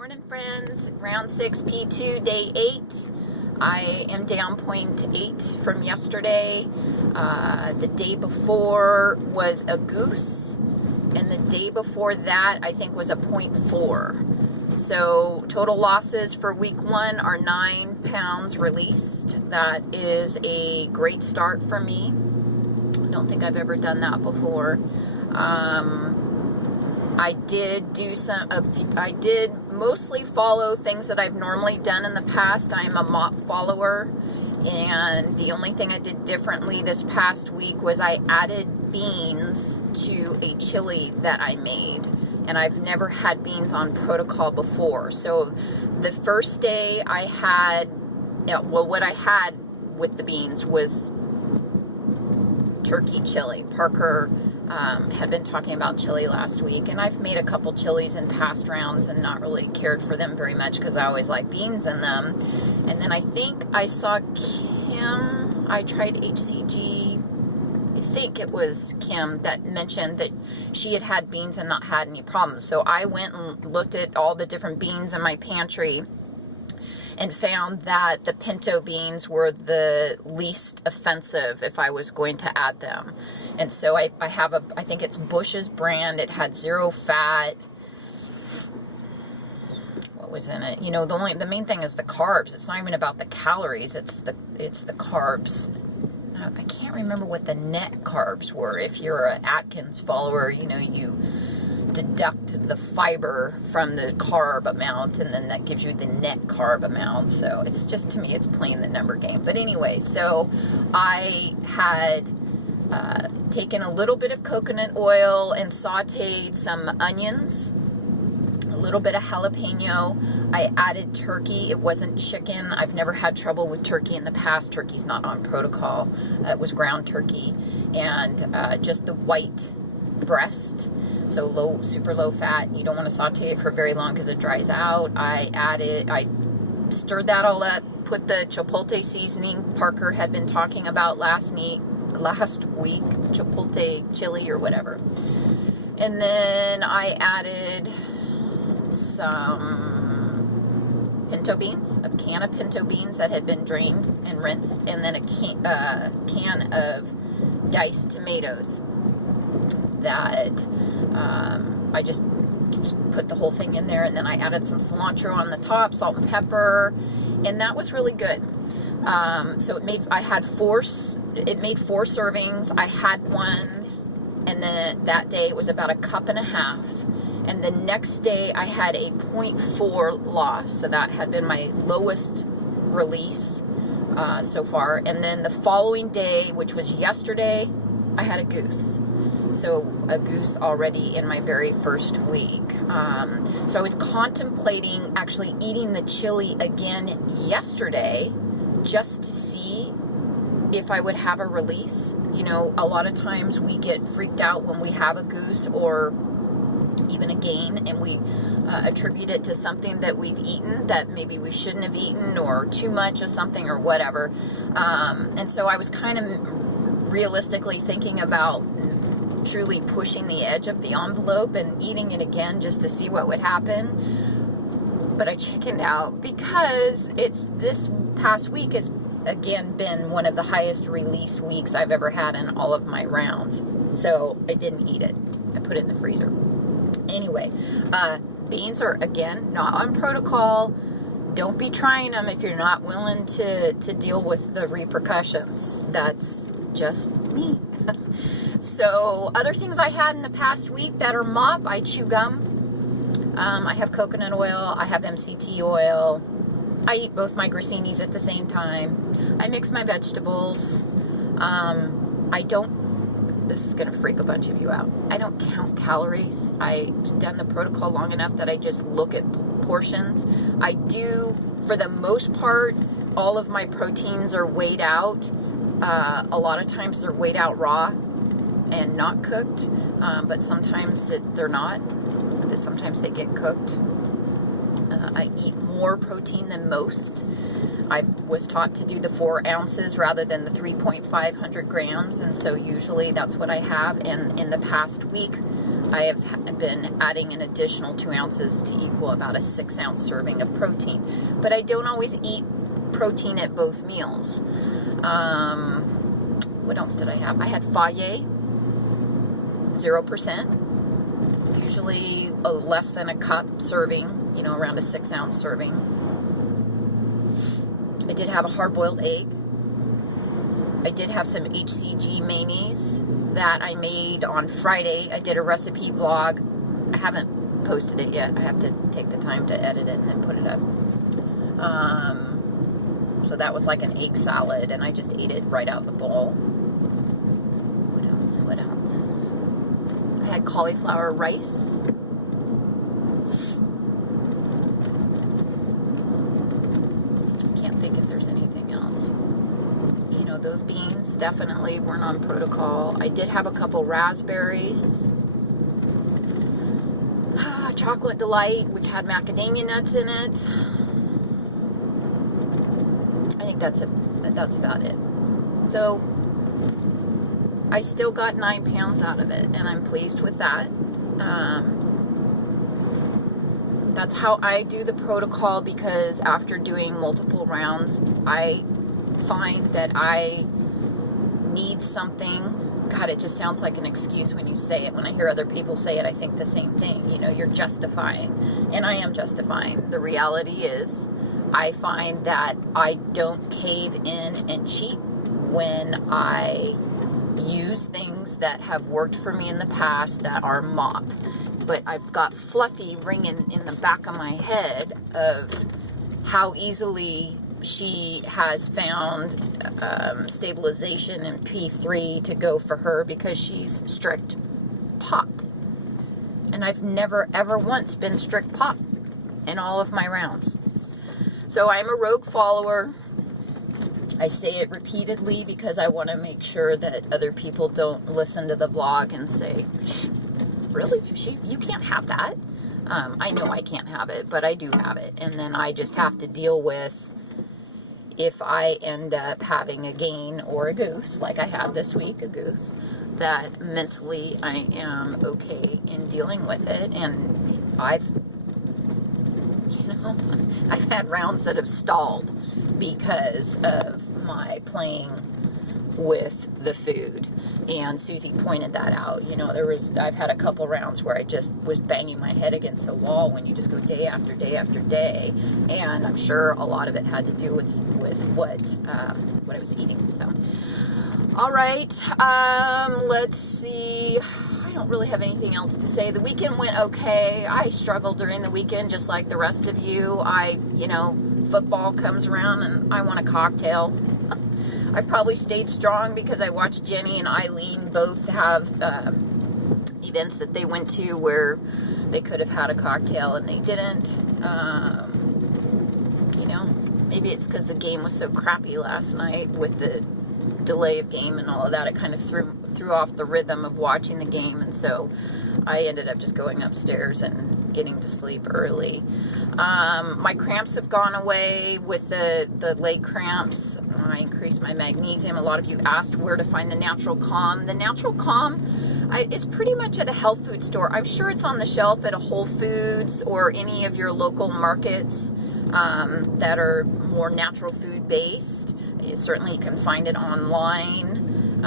Morning friends, R6P2D8. I am down 0.8 from yesterday. The day before was a goose, and the day before that I think was a 0.4. So total losses for week 1 are 9 pounds released. That is a great start for me. I don't think I've ever done that before. I did mostly follow things that I've normally done in the past. I am a mop follower, and the only thing I did differently this past week was I added beans to a chili that I made, and I've never had beans on protocol before. So the first day I had, what I had with the beans was turkey chili. Parker had been talking about chili last week, and I've made a couple chilies in past rounds and not really cared for them very much because I always like beans in them. And then I think I saw Kim, I tried HCG, I think it was Kim that mentioned that she had had beans and not had any problems. So I went and looked at all the different beans in my pantry and found that the pinto beans were the least offensive if I was going to add them. And so I think it's Bush's brand. It had 0 fat. What was in it? You know, the main thing is the carbs. It's not even about the calories. It's the carbs. I can't remember what the net carbs were. If you're an Atkins follower, you know, you deduct the fiber from the carb amount, and then that gives you the net carb amount. So it's just, to me, it's playing the number game. But anyway, so I had taken a little bit of coconut oil and sauteed some onions, a little bit of jalapeno. I added turkey. It wasn't chicken. I've never had trouble with turkey in the past. Turkey's not on protocol. It was ground turkey, and just the white breast. So super low fat. You don't want to saute it for very long because it dries out. I stirred that all up, put the chipotle seasoning Parker had been talking about last week, chipotle chili or whatever. And then I added some pinto beans, a can of pinto beans that had been drained and rinsed, and then a can of diced tomatoes that I just put the whole thing in there, and then I added some cilantro on the top, salt and pepper, and that was really good. So it made 4 servings. I had one, and then that day it was about 1.5 cups, and the next day I had a 0.4 loss, so that had been my lowest release so far. And then the following day, which was yesterday, I had a goose. So a goose already in my very first week. So I was contemplating actually eating the chili again yesterday just to see if I would have a release. You know, a lot of times we get freaked out when we have a goose or even a gain, and we attribute it to something that we've eaten that maybe we shouldn't have eaten, or too much of something or whatever. And so I was kind of realistically thinking about truly pushing the edge of the envelope and eating it again just to see what would happen. But I chickened out because this past week has again been one of the highest release weeks I've ever had in all of my rounds. So I didn't eat it. I put it in the freezer. Anyway, beans are again not on protocol. Don't be trying them if you're not willing to deal with the repercussions. That's just me. So other things I had in the past week that are mop, I chew gum. I have coconut oil. I have MCT oil. I eat both my grisinis at the same time. I mix my vegetables. This is going to freak a bunch of you out. I don't count calories. I've done the protocol long enough that I just look at portions. I do, for the most part, all of my proteins are weighed out. A lot of times they're weighed out raw and not cooked, but sometimes they're not. Sometimes they get cooked. I eat more protein than most. I was taught to do the 4 ounces rather than the 3,500 grams, and so usually that's what I have. And in the past week, I have been adding an additional 2 ounces to equal about a 6-ounce serving of protein. But I don't always eat protein at both meals. What else did I have? I had Faye, 0%. Usually less than a cup serving, you know, around a 6-ounce serving. I did have a hard-boiled egg. I did have some HCG mayonnaise that I made on Friday. I did a recipe vlog. I haven't posted it yet. I have to take the time to edit it and then put it up. So that was like an egg salad, and I just ate it right out of the bowl. What else? What else? I had cauliflower rice. I can't think if there's anything else. You know, those beans definitely weren't on protocol. I did have a couple raspberries. Chocolate Delight, which had macadamia nuts in it. I think that's about it. So I still got 9 pounds out of it, and I'm pleased with that. That's how I do the protocol, because after doing multiple rounds, I find that I need something. God, it just sounds like an excuse when you say it. When I hear other people say it, I think the same thing. You know, you're justifying, and I am justifying. The reality is, I find that I don't cave in and cheat when I use things that have worked for me in the past that are mop. But I've got Fluffy ringing in the back of my head of how easily she has found stabilization in P3 to go for her, because she's strict pop. And I've never ever once been strict pop in all of my rounds. So I'm a rogue follower. I say it repeatedly because I want to make sure that other people don't listen to the blog and say, really? You can't have that. I know I can't have it, but I do have it. And then I just have to deal with, if I end up having a gain or a goose, like I had this week, a goose, that mentally I am okay in dealing with it. And I've had rounds that have stalled because of my playing with the food, and Susie pointed that out. You know, I've had a couple rounds where I just was banging my head against the wall when you just go day after day after day, and I'm sure a lot of it had to do with what I was eating. So, all right, let's see. I don't really have anything else to say. The weekend went okay. I struggled during the weekend just like the rest of you. You know, football comes around and I want a cocktail. I probably stayed strong because I watched Jenny and Eileen both have events that they went to where they could have had a cocktail and they didn't. You know, maybe it's because the game was so crappy last night with the delay of game and all of that. It kind of threw off the rhythm of watching the game, and so I ended up just going upstairs and getting to sleep early. My cramps have gone away with the leg cramps. I increased my magnesium. A lot of you asked where to find the Natural Calm. The Natural Calm, it's pretty much at a health food store. I'm sure it's on the shelf at a Whole Foods or any of your local markets that are more natural food based. Certainly you can find it online.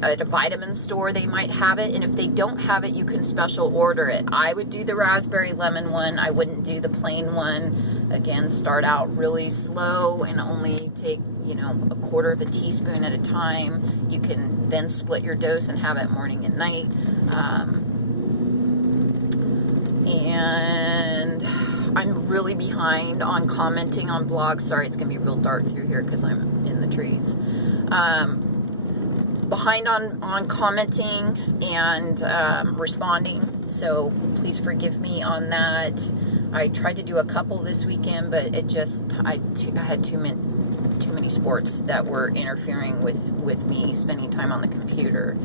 At a vitamin store they might have it, and if they don't have it, you can special order it. I would do the raspberry lemon one. I wouldn't do the plain one. Again, start out really slow and only take, you know, a quarter of a teaspoon at a time. You can then split your dose and have it morning and night. And I'm really behind on commenting on blogs. Sorry, it's gonna be real dark through here because I'm in the trees. Behind on commenting and responding, so please forgive me on that. I tried to do a couple this weekend, but it just I had too many sports that were interfering with me spending time on the computer.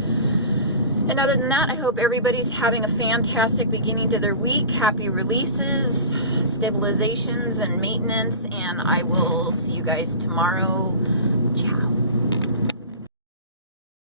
And other than that, I hope everybody's having a fantastic beginning to their week. Happy releases, stabilizations, and maintenance, and I will see you guys tomorrow. Ciao.